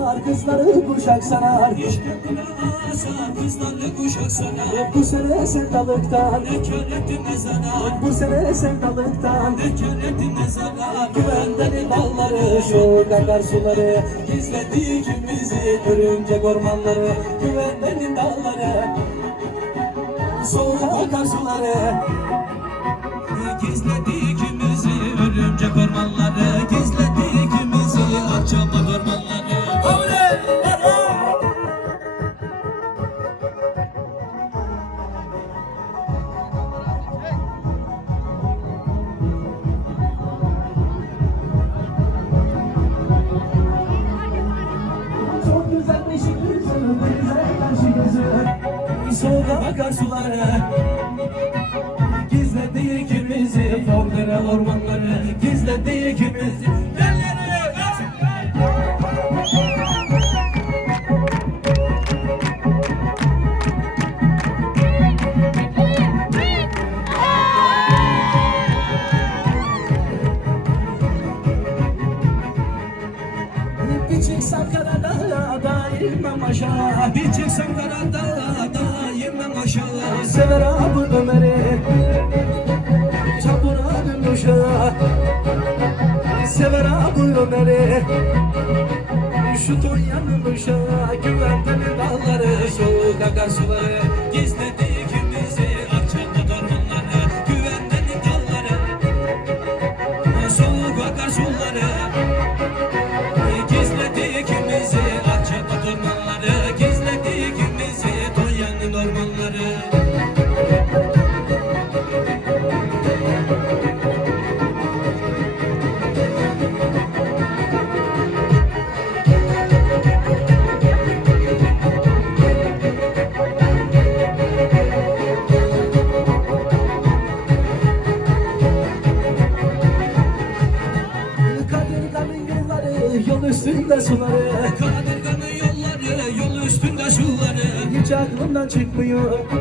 sarar kızları kuşak sarar sanar Bu sene sevdalıktan. Ne Bu sene sevdalıktan. Ne kör etti Güvendenin dalları şu akar suları. Gizledi ikimizi Örümcek ormanları. Güvendenin dalları Soğuk akar suları Gizledi Soğuk akar suları Gizledi ikimizi Fondere ormanları Sever abi Ömer'i Şu Tonya'nın uşağı Güvendenin dağları Soğuk akar suları Papansin your yung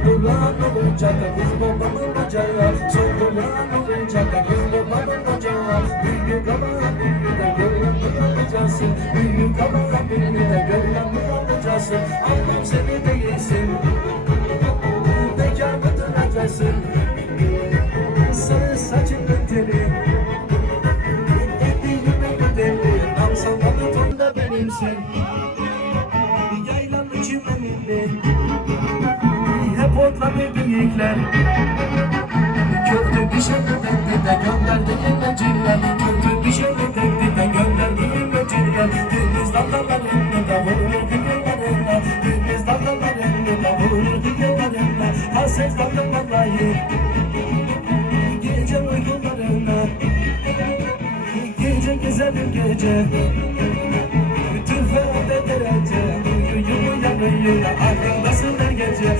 sıcağa Sordular olacak Kız babamın ocağı Sordular olacak Kız babamın ocağı Büyük ama büyük de görüyor mu alacaksın Büyük ama büyük de görüyor mu alacaksın Annem seni değilsin Bekar mı duracaksın Sarı saçının teli Ettiğime bedeli Nam salladı tonda benimsin Yaylanlı çimeninde Hep otladı büyükler. Kötü bir şey mi dedi de gönderdi imeciler Kötü bir şey mi dedi de gönderdi imeciler Deniz dalgalarında da vurur diyorlarında Deniz dalgalarında da vurur diyorlarında Hasret kaldım vallahi Gece uykularında. Gece güzel bir gece. Tüfeğde derece. Uyuyumu yanıyor da aklımdasın her gece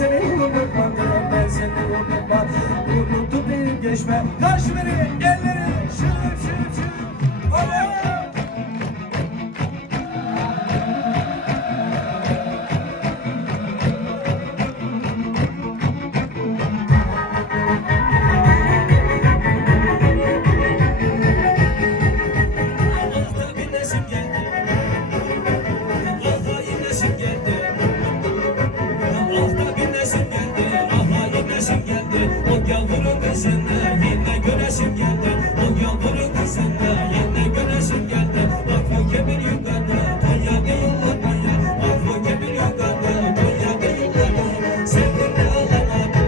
seni unutmadım ben seni unutmam Unutup bir geçme. Kaşmiri göresim geldi O yavrum kızını yine göresim geldi bu kemir yukarıda Dünya değiller dünya bu kemir yukarıda Dünya değiller dünya Sevdim de alamadım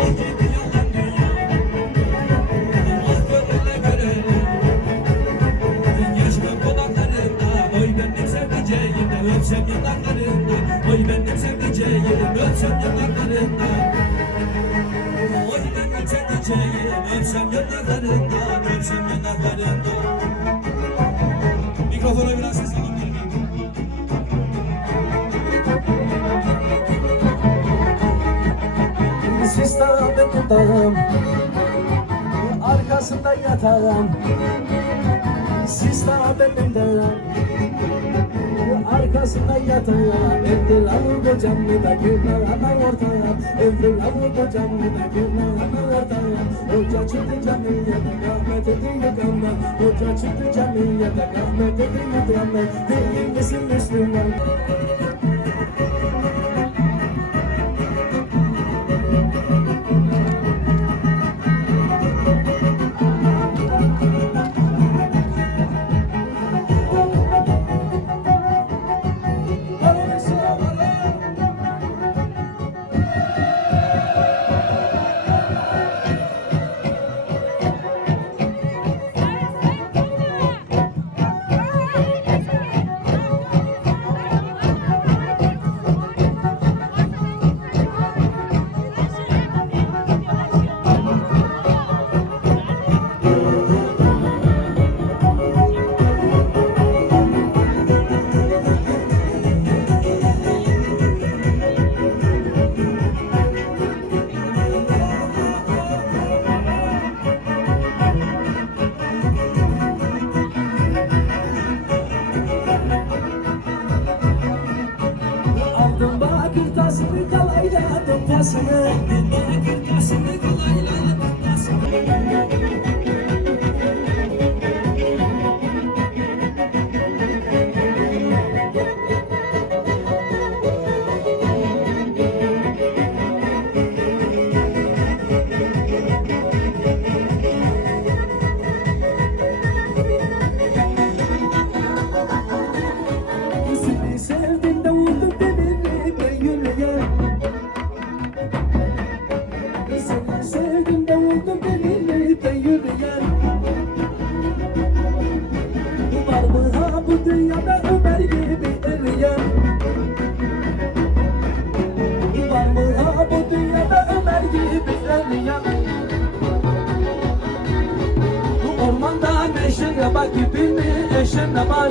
Ah gibi yalan dünya Ah görele görele Geçme kulaklarından Oy benim sevdiceğim Öpsem yanaklarından Oy benim sevdiceğim Öpsem yanaklarından Oy sevdiceğim Öpsem yanaklarından Öpsem yanaklarından Mikrofona biraz ses alabilir miyim? Sista benim dağım Arkasında yatağım Sista benim dağım Arkasında yatağım Evdiler kocamı da günler hemen ortaya. Evdiler kocamı da günler hemen ortaya. Hoca çıktı camiye de rahmet ediyor ama Hoca çıktı camiye de rahmet ediyor ama Değil misin Müslüman? Tasını kalayladım pasını Bana kırtasını kolayla bu dünyada Ömer gibi eriyen Var mı ha bu dünyada Ömer gibi eriyen Bu ormanda meşere bak gibi mi eşene var